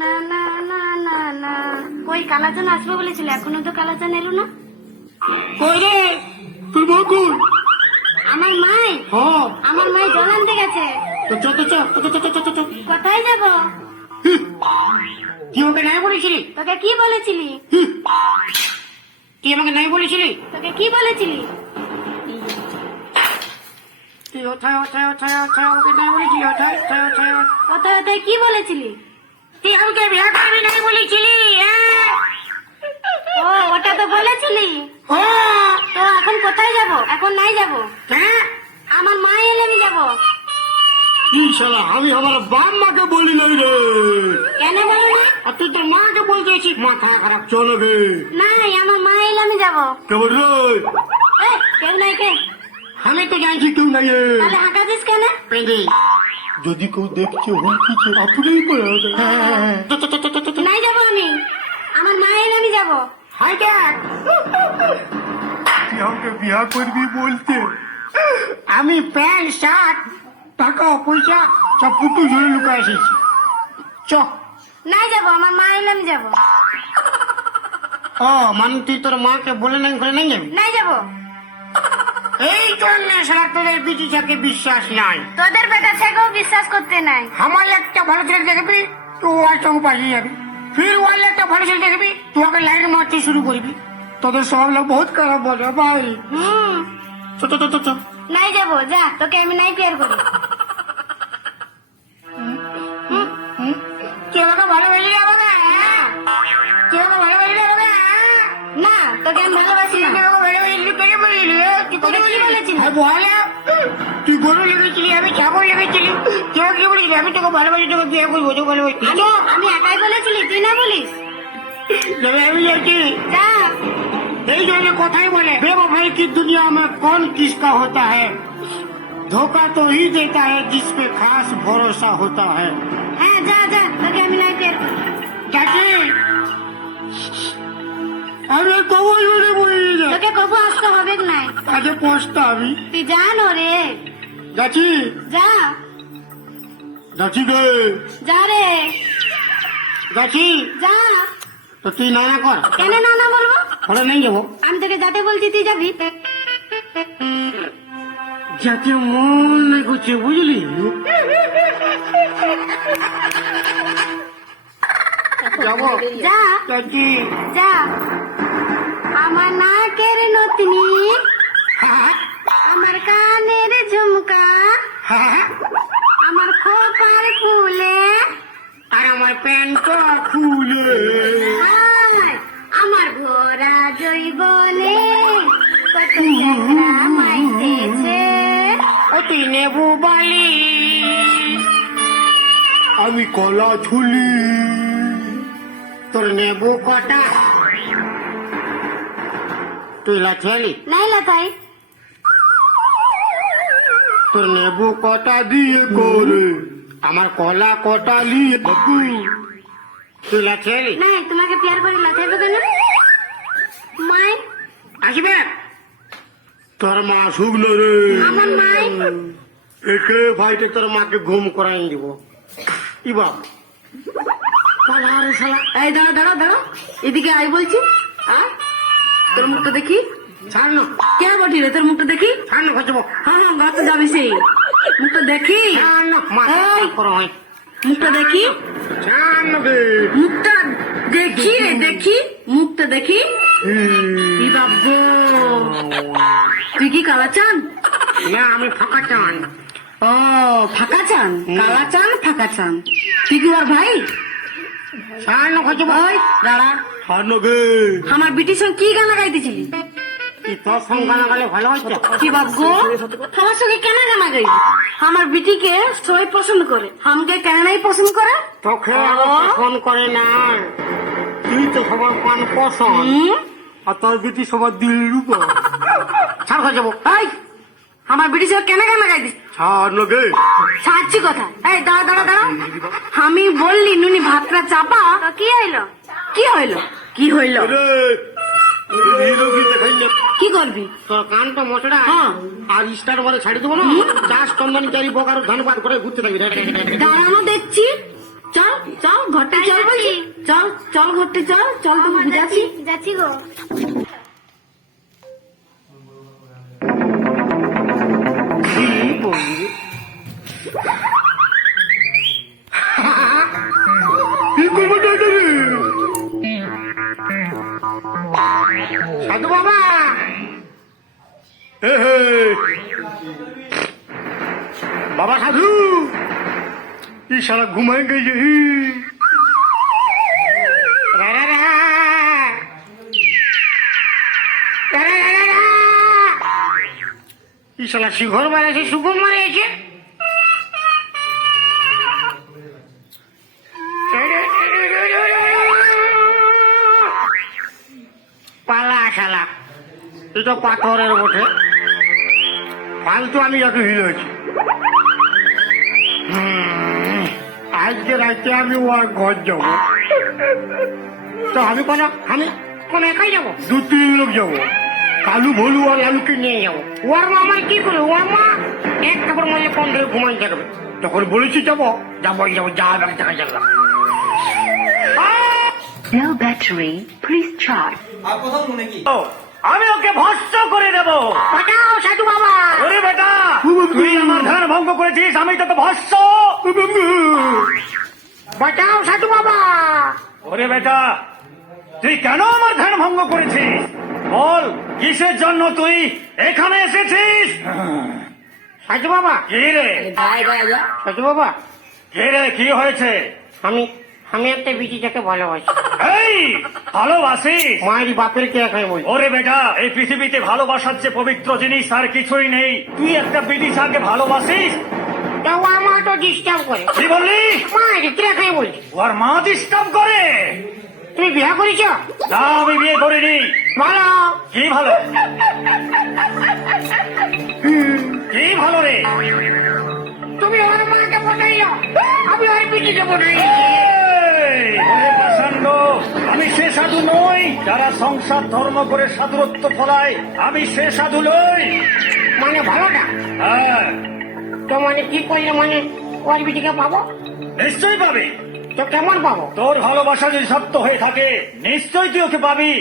না না না না না, কই কালাচান আসবে বলেছিল, এখনো তো কালাচান এলো না। কই রে তোর বউ কই? আমার মাই হ্যাঁ আমার মাই জল আনতে গেছে। তো চ চ চ চ চ চ চ চ। কোথায় যাবো? তুই আমাকে নাই বলেছিলি? তোকে কি বলেছিলি? তুই আমাকে নাই বলেছিলি? তোকে কি বলেছিলি? তুই ওঠায় ওঠায় ওঠায় ওঠায় আমাকে নাই বলেছিলি? ওঠায় ওঠায় ওঠায় কোথায় কোথায় কি বলেছিলি? তুই আমাকে বিয়ে করবি নাই বলেছিলি? ও ওটা তো বলেছিলি। হ্যাঁ তো এখন কোথায় যাব? এখন নাই যাব, হ্যাঁ। আমার মা এলে আমি যাবো। ইনশাল্লাহ আমি আমার বাপ মাকে বলি নাই রে। কেন বলো না? আর তুই তোর মাকে বলতেছিস মাথা খারাপ চলবে। নাই, আমার মা এলে আমি যাবো। কেমন রে? কেউ নাই কে? আমি তো জানছি কেউ নাই। তাহলে হাঁকা দিস কেন? যদি কেউ দেখছে হুমকিছে আপনি করে নাই যাবো আমি, আমার মা এলে আমি যাবো। হাই দেখ তুই আমাকে বিয়া করবি বলতে আমি প্যান্ট শার্ট টাকা পয়সা সব পুটু ঝুড়ে লুকায় এসেছি। চ। নাই যাবো, আমার মা এলে আমি যাবো। ও মানে তুই তোর মাকে বলে নাই করে নাই যাবি? নাই যাবো। এই জন্য সারা তোদের বিটিটাকে বিশ্বাস নাই। তোদের বেটা থেকেও বিশ্বাস করতে নাই। আমার একটা ভালো ছেলে দেখবি তুই ওর সঙ্গে পালিয়ে যাবি, ফির ওর একটা ভালো ছেলে দেখবি তুই ওকে লাইন মারতে শুরু করবি। তোদের সব লোক বহুত খারাপ বলে ভাই। চ চ চ চ। নাই যাবো, যা, তোকে আমি নাই পেয়ার করি। তুই আমাকে ভালোবাসি আমাকে? তুই আমাকে ভালোবাসি আমাকে? না, তোকে আমি ভালোবাসি না। তুই গরু লেগেছিলি আমি ছাগল লেগেছিলি, কেউ কি বলেছিলি আমি তোকে ভালোবাসি তোকে বিয়ে করবো তোকে ভালোবাসি? আমি একাই বলেছিলি, তুই না বলিস? আমি যাচ্ছি। যা। এই জন্য কথাই বলে बेवफाई की दुनिया में कौन किसका होता है, धोखा तो ही देता है जिस पे खास भरोसा होता है। হ্যাঁ যা যা, তোকে আমি নাই পেয়ার করি। চাচি আমি কবল বলে বলি না তোকে কবু আসতে হবে নাই, আগে পোস্টটা আমি তুই জানো রে। যাচ্ছি যা যাচ্ছি রে যা রে যাচ্ছি। যা। তো তুই না না কর, কেন না না বলবো? ফলে নেই যাবো। আমি তোকে যাতে বলছি তুই যাবি। যাতে মন নেই করছে বুঝলি। যাবো যা যাচ্ছি। যা। আমার নাকের নতনি, হ্যাঁ আমার কানের ঝুমকা, হ্যাঁ আমার খোপার ফুলে, আর আমার প্যান্টটা খুলে আর আমার ভরা জৈবনে কত জ্যাকড়া মাইতেছে। তুই নেবু বালি আমি কলা ছুলি, তোর নেবু কটা তুই লাঠেলি, নাই লাথাই, তোর নেবু কটা দিয়ে করে আমার কলা কটা নিয়ে বাবু তুই লাঠেলি। নাই, তোমাকে পেয়ার করে লাথাইবে কেন? মাই আসবে তোর মা শুকলো রে। আমার মাই একে ভাইতে তোর মাকে ঘুম করাই দিব। ই বাপ এই দাঁড়া দাঁড়া দাঁড়া, এদিকে আই বলছি। তোর মুখটা দেখি। ছাড় না কে বটি রে, তোর মুখটা দেখি। ছাড় না খোঁজবো। হ্যাঁ হ্যাঁ, গাছে যাবি সেই মুখটা দেখি। ছাড় না মাথা এই। খারাপ করো হয়। মুখটা দেখি, ছাড় না বে। মুখটা দেখি রে, দেখি মুখটা দেখি। কি বাবু, তুই কি কালা চান? না আমি ফাঁকা চান। ও ফাঁকা চান, কালা চান ফাঁকা চান। তুই কি ওর ভাই? ছাড় না খোঁজবো। ওই দাঁড়া, ছাড় না গে। আমার বিটির সঙ্গে কি গানা গাইতেছিলি? তুই তোর সঙ্গে গানা গালে ভালো হচ্ছে। কি বাবু, আমার সঙ্গে কেন গানা গাইবি? আমার বিটিকে সবাই পছন্দ করে, আমাকে কেন নাই পছন্দ করে? তোকে ফোন করে না, তুই তো সবার পান পছন্দ আর তোর বেটি সবার দিল্লির উপর। ছাড় খোঁজবো। এই, আমার বিটির সঙ্গে কেন গানা গাইতিস? ছাড় না গে। সাচ্ছি কথা। এই দাঁড়া দাঁড়া দাঁড়া, আমি বললি নুনি ভাতটা চাপা, তো কি হইলো? কি হইলো? কি হইলো? রে হিরো কি দেখাই না। কি করবি? তোর কানটা মোচড়া হ্যাঁ। আর স্টার বলে ছাড়ি দেবো না, চাষ কোম্পানি চারি বকার ধন্যবাদ করে ঘুরতে থাকবি। দাঁড়ানো দেখছি, চল চল ঘরতে চল বলছি, চল চল ঘরতে চল, চল তোকে বুঝাচ্ছি। যাচ্ছি গো। কি বলবি রে? কি করবো দাদা রে? সাধু বাবা, হে হে। বাবা সাধু, এই সারা ঘুমায় গেছে। রা রা রা। রা রা রা রা রা। এই শালা শিখর মারেছে, সুগম মারেছে। পালা শালা, তুই তো পাথরের বটে, ফালতু আমি যত হিলেছি। আজকে রাতে আমি ওর ঘর যাবো। তো আমি কোন একাই যাবো? 2-3 লোক যাবো। কালু ভলু আর লালুকে নিয়ে যাবো। ওর মা আমার কি করে? ওর মা এক কাপড় মারলে কম ধরে ঘুমাই থাকবে। তখন বলেছি যাবো যাবো যাবো, যা দেখা যাবে। No battery, please charge. আমি ওকে ভস্ম করে দেব। বাঁচাও সাধু বাবা। ওরে বেটা, তুই আমার ধ্যান ভঙ্গ করেছিস, আমি তোকে ভস্ম। বাঁচাও সাধু বাবা। ওরে বেটা, তুই কেন আমার ধ্যান ভঙ্গ করেছিস? বল, কিসের জন্য তুই এখানে এসেছিস? সাধু বাবা। কি রে? সাধু বাবা, কি রে, কি হয়েছে? আমি একটা বিটিটাকে ভালোবাসি। এই ভালোবাসিস? মায়ের বাপের কে একাই বলি। ওরে বেটা, এই পৃথিবীতে ভালোবাসার চেয়ে পবিত্র জিনিস আর কিছুই নেই। তুই একটা বিটিশাকে ভালোবাসিস? তা ও আমার তো ডিস্টার্ব করে। কি বললি? মায়ের কে একাই বলছি। ওর মা ডিস্টার্ব করে? তুমি বিয়ে করেছ? না, আমি বিয়ে করিনি। ভালো। কি ভালো? কি ভালো রে? তুমি ওর মাকে পটাইও, আমি ওর বিটিকে পটাই। এই, ওরে পাষণ্ড, আমি সে সাধু নই যারা সংসার ধর্ম করে সাধুরত্ব ফলায়। আমি সে সাধু নই। মানে ভালোটা হ্যাঁ, তো মানে কি করলে মানে ওর বিটিকে পাবো? নিশ্চয়ই পাবি। তো কেমন পাবো? তোর ভালোবাসা যদি সত্য হয়ে থাকে নিশ্চয়ই তুই ওকে পাবি,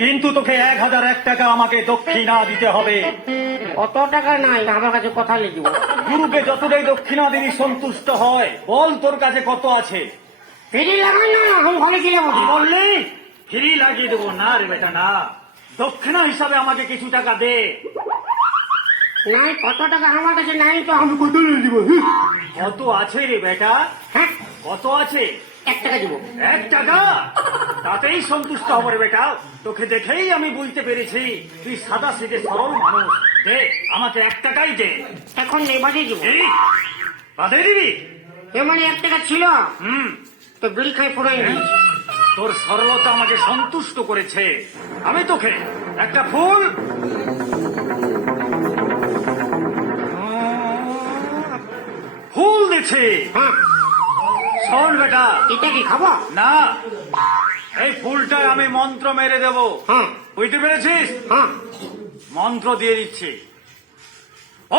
কিন্তু তোকে 1001 টাকা আমাকে দক্ষিণা দিতে হবে। অত টাকা নাই আমার কাছে, কথা লিখব। গুরুকে যতটাই দক্ষিণা দিবি সন্তুষ্ট হয়। বল, তোর কাছে কত আছে? ফিরি লাগান না, আমি ঘরে গেলে কি বললি? ফিরি লাগিয়ে দেবো? না রে বেটা, না। দক্ষিণা হিসাবে আমাকে কিছু টাকা দে। নাই, কত টাকা আমার কাছে নাই, তো আমি কত দিব? কত আছে রে বেটা? হ্যাঁ, কত আছে? 1 টাকা দিব। 1 টাকা? তাতেই সন্তুষ্ট হবো রে বেটা। তোকে দেখেই আমি বুঝতে পেরেছি তুই সাদা সিধে সরল মানুষ। দে, আমাকে 1 টাকাই দে। এখন নেই, বাদে দিব। এই, বাদে দিবি? এ মানে 1 টাকা ছিল, তো বিল খাই পুরাই নেই। তোর সরলতা আমাকে সন্তুষ্ট করেছে। আমি তোকে একটা ফুল দিচ্ছি। হ্যাঁ, শোন বেটা, এটা কি খাবো? না, এই ফুলটায় আমি মন্ত্র মেরে দেব। হ্যাঁ বুঝতে পেরেছিস? হ্যাঁ, মন্ত্র দিয়ে দিচ্ছি।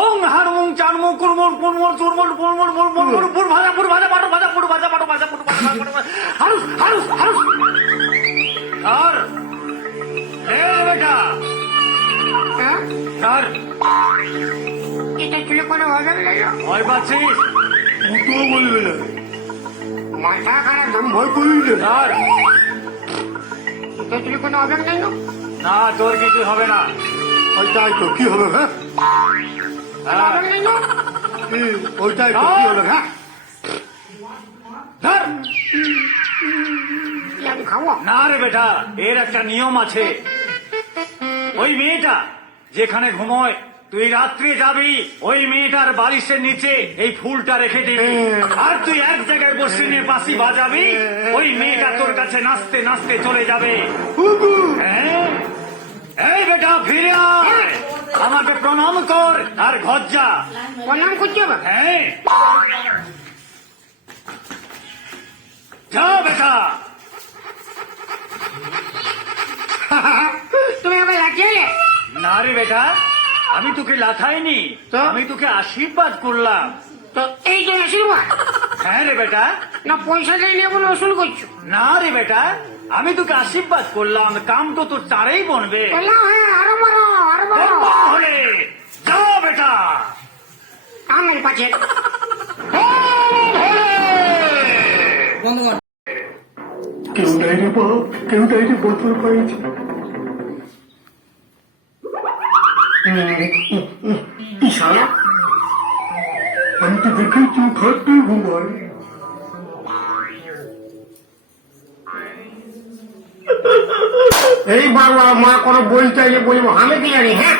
ওং হারমুং চারমুং কুরমুর পুরমুর তুরমুর পুরমুর মুরমুর পুর ভাজা পুর ভাজা পাটো ভাজা পুর ভাজা পাটো ভাজা পুর ভাজা পাটো হারুস হারুস হারুস। আর লে বেটা, হ্যাঁ, আর এটা ছিল কোনো ভালো লাগে। ভয় পাচ্ছিস? মুখও বলবে না, মাথা খারাপ, আমি ভয় করি না। আর এটা ছিল কোনো অভাব নেই। না, তোর কিছু হবে না। ওইটাই তো কি হবে? হ্যাঁ, হ্যাঁ, ওইটাই তো কি হবে? হ্যাঁ, ধর। আমি খাবো না রে বেটা, এর একটা নিয়ম আছে। ওই মেয়েটা যেখানে ঘুমোয় তুই রাত্রে যাবি, ওই মেয়েটার বালিশের নিচে এই ফুলটা রেখে দিবি, আর তুই এক জায়গায় বসে নিয়ে বাঁশি বাজাবি। ওই মেয়েটা তোর কাছে নাচতে নাচতে চলে যাবে। হ্যাঁ? এই বেটা, ফিরে আয়, আমাকে প্রণাম কর আর ঘর যা। প্রণাম করতে হবে। হ্যাঁ, যা বেটা। তুমি আমাকে লাঠিয়ে? না রে বেটা, আমি তোকে লাথাইনি, তো? আমি তোকে আশীর্বাদ করলাম। তো এই যে আশীর্বাদ। হ্যাঁ রে বেটা, না পয়সা দিয়ে নিয়ে বলে ওসুল করছো? না রে বেটা, আমি তোকে আশীর্বাদ করলাম, কাম তো তোর চারেই বনবে। বললাম হ্যাঁ আরো মারো আরো মারো। তাহলে যাও বেটা। কামের পাশে কেউ নাই রে বাপ, কেউ নাই রে বোতল পাইছে। ইশারা আমি তো দেখেছি খাটে ঘুমায়। এই বাবা মা কোনো বই চাইলে বলবো আমি কি জানি। হ্যাঁ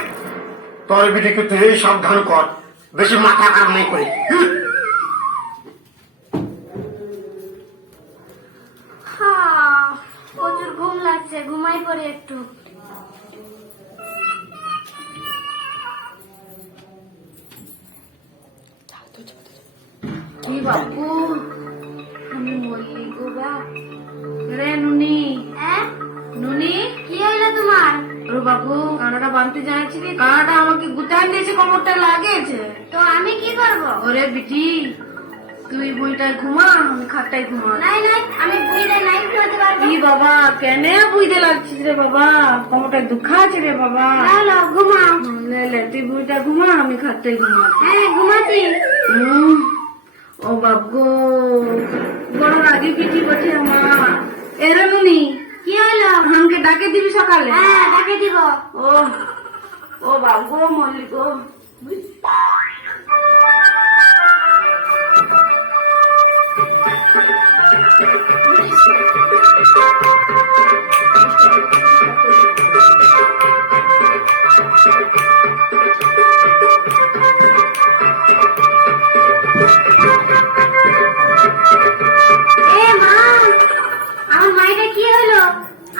তোর বিটিকে তুই এই সাবধান কর, বেশি মাথা কাম নেই করে। প্রচুর ঘুম লাগছে, ঘুমাই পড়ে একটু। কি বাবু, আমি মরলি গো বা। রে নুনি, হ্যাঁ নুনি, কি হইলো তোমার? ও বাবু কানাটা বাঁধতে যাচ্ছি কি, কানাটা আমাকে গুটাই দিয়েছে, কোমরটা লাগেছে। তো আমি কি করবো? ওরে বিটি, তুই বইটায় ঘুমা, আমি খাটটায় ঘুমা। নাই নাই, আমি বুঝলে নাই ঘুমাতে পারবো। কি বাবা, কেন বুঝতে লাগছিস রে বাবা? কোমরটা দুঃখা আছে রে বাবা। না ঘুমাও। লে লে, তুই বইটা ঘুমা, আমি খাটটায় ঘুমা। হ্যাঁ ঘুমাচ্ছি। ও বাবু, বড় রাগি পিঠি বটে আমার। এরে নুনি, কি হইলো? আমাকে ডাকে দিবি সকালে? হ্যাঁ ডাকে দিব। ও ও বাবু মল্লি গো। এ মা, আমার মাইটা কি হলো?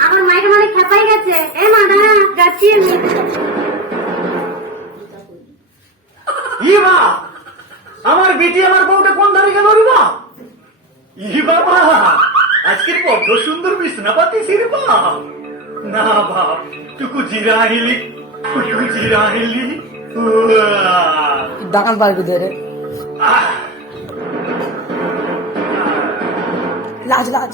আমার মাইটা মানে খেপাই গেছে। এ মা দাঁড়া, যাচ্ছি আমি। ই মা, আমার বেটি আমার বউটা কোন ধারে গেল রে মা? ই বাবা, আজকের বড্ড সুন্দর বিছনা পাতিছি রে বাপ। না বাপ, টুকু জিরা আনিলি, টুকু জিরা আনিলি। দোকান বার করে দে রে। লাজ লাজ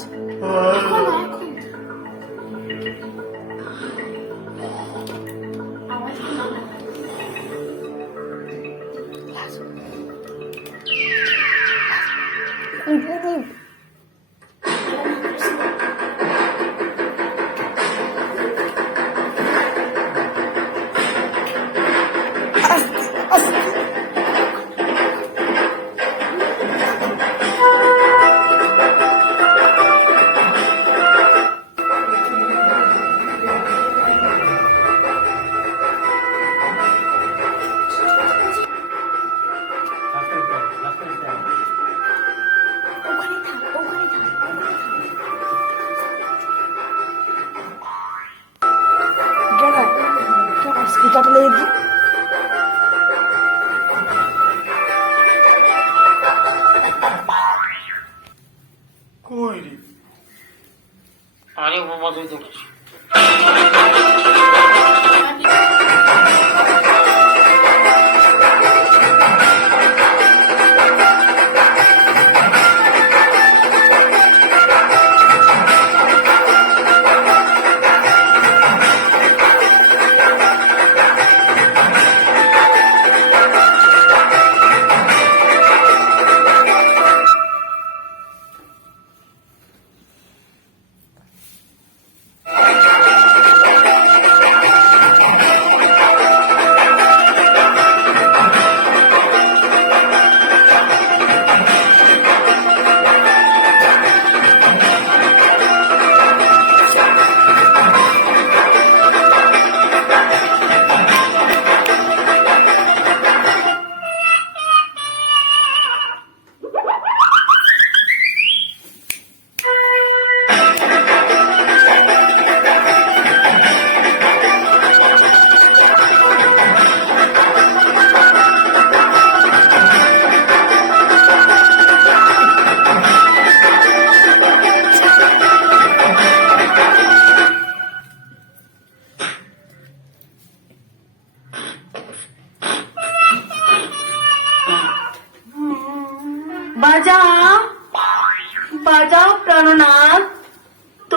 স্পিকারটা লেগে দি। কই রে? আরে বাবা তুই তো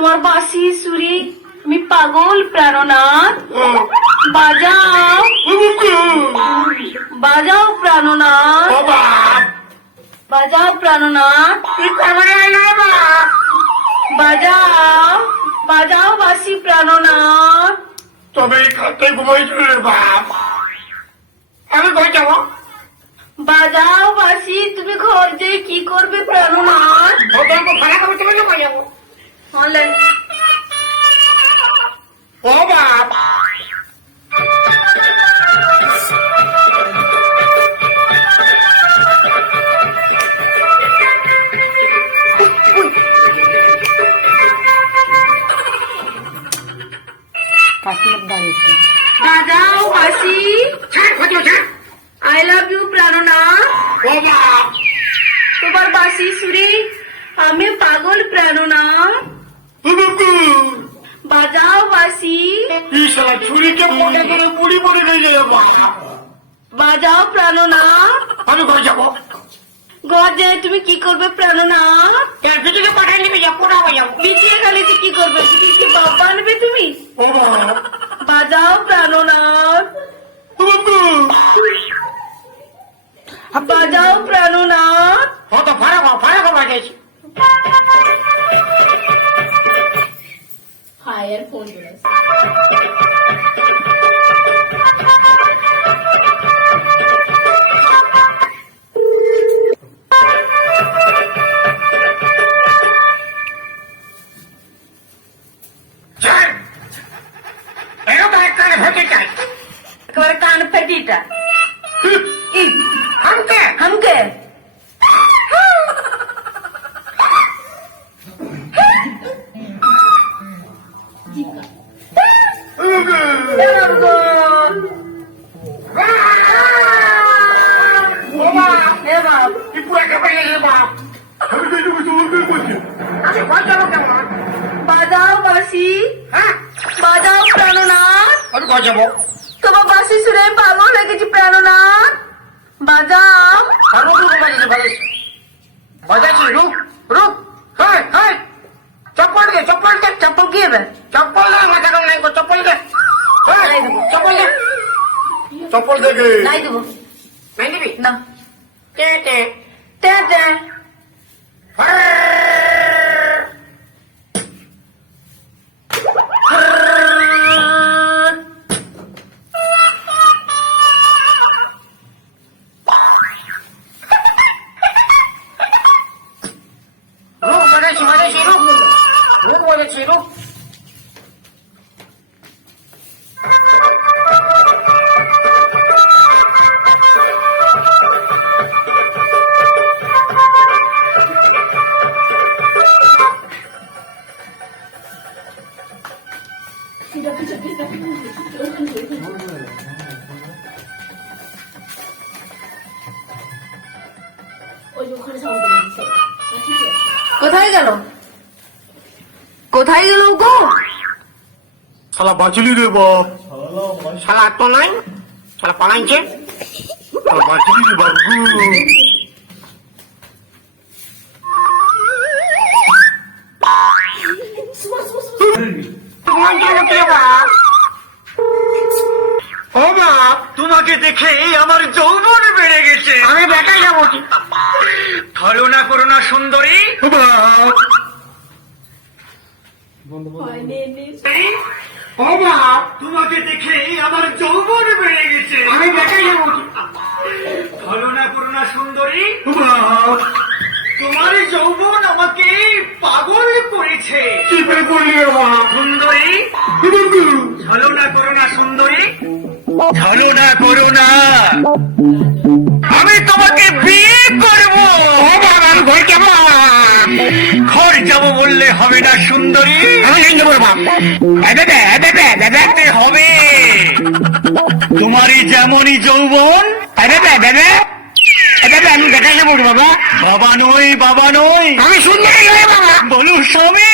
তোমার বাঁশি সুরি আমি পাগল প্রাণনাথ বাজাও বাজাও প্রাণনাথ বাজাও প্রাণনাথ বাজাও বাজাও বাঁশি প্রাণনাথ তবে এই খাতায় ঘুমাইছিল রে বাপ। আমি ঘর যাবো। বাজাও বাঁশি তুমি ঘর যে কি করবে প্রাণনাথ ভাড়া করবো তোমাকে ঘর যাবো। হলে ও বাপ, কাকিমার দাঁড়িয়েছে। বাজাও বাঁশি ছাড় খোঁজো ছাড়। আই লাভ ইউ প্রাণনাথ ও বাপ, তোমার বাঁশি সুরি আমি পাগল প্রাণনাথ বাজাও বাঁশি এই শালা ছুরিকে মনে করে পুড়ি পড়ে নিয়ে যাবে বাপ। বাজাও প্রাণনাথ আমি ঘর যাবো। ঘর যে তুমি কি করবে প্রাণনাথ তার পিছনে পাঠাই নিবি যাবো না যাবো। বিটিয়ে গেলে যে কি করবে কি বাবা আনবে তুমি ও বাপ, বাজাও প্রাণনাথ বাজাও প্রাণনাথ ও তো ভাড়া ঘর বাজাইছি। হায়ার ফোন ছাড়, এরকম এক কানে ভেটে চাই। একেবারে কান ফেটিটা আমকে हमके বাজাও বাঁশি বাজাও প্রাণনাথ আমি ঘর যাবো। তোমার বাঁশি শুনে পাগল হয়ে গেছি প্রাণনাথ বাজাও বাজাইছি, রুক রুক। হ্যাঁ হ্যাঁ, চপ্পল দে চপ্পল দে। চপ্পল কি হবে চপ্পল দে, মাথা কাম নাই কর, চপ্পল দে। হ্যাঁ, চপ্পল দে, চপ্পল দেখে নাই দেবো নাই দিবি না তে তে তে তে রুক, বাজাইছি রুক রুক বাজাইছি রুক। কোথায় গেল কোথায় গেল গো শালা বাঁচলি রে বাপ। শালা তো নাই, শালা পালাইছে। শালা বাঁচলি রে বাপ। ও বাপ, তোমাকে দেখে আমার যৌবন বেড়ে গেছে। আমি বেটাই যাবো কি? ছলনা করুণা সুন্দরী ও বাপ, ও বাপ, তোমাকে দেখে আমার যৌবন বেড়ে গেছে। আমি বেটাই যাবো কি? ছলনা করুণা সুন্দরী ও বাপ, তোমার যৌবন আমাকে পাগল করেছে। কি করে করলি রে বাপ? সুন্দরী ছলনা করুণা সুন্দরী ছলনা করুণা আমি তোমাকে বিয়ে করব। ও বাপ, আমি ঘর যাবো। ঘর যাব বললে হবে না সুন্দরী, আমি নাই যাবো রে বাপ। দেখতে হবে। তোমারই যেমনই যৌবন। আমি বেটাই যাবো রে বাবা। বাবা নই বাবা নই, আমি সুন্দরী রে বাবা। বলো স্বামী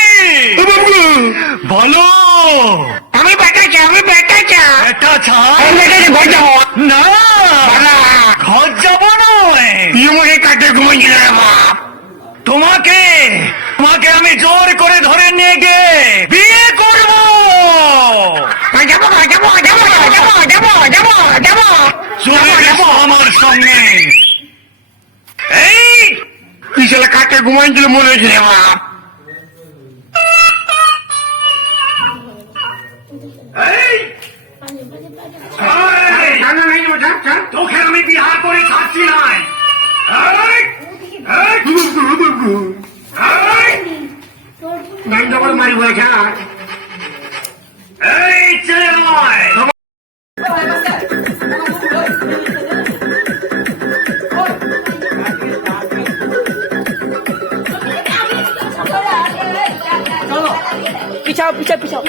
ও বাবু, বলো। আমি বেটাই চাই, আমি বেটাই চাই। এটা ছাড় আমি বেটাই ঘর যাবো। না, বাবা, ঘর যাব নয়। তুই আমাকে কাটে ঘুমাইছিল রে বাপ। তোমাকে আমি জোর করে ধরে নিয়ে গিয়ে শালা কাকে ঘুমাইছিল মনে হয়েছে রে বাপ। এই! তোকে আমি বিহার করে ছাড়ছি নাই। মারি বলেছে এই ছেলে নয়, পিছাও পিছাও পিছাও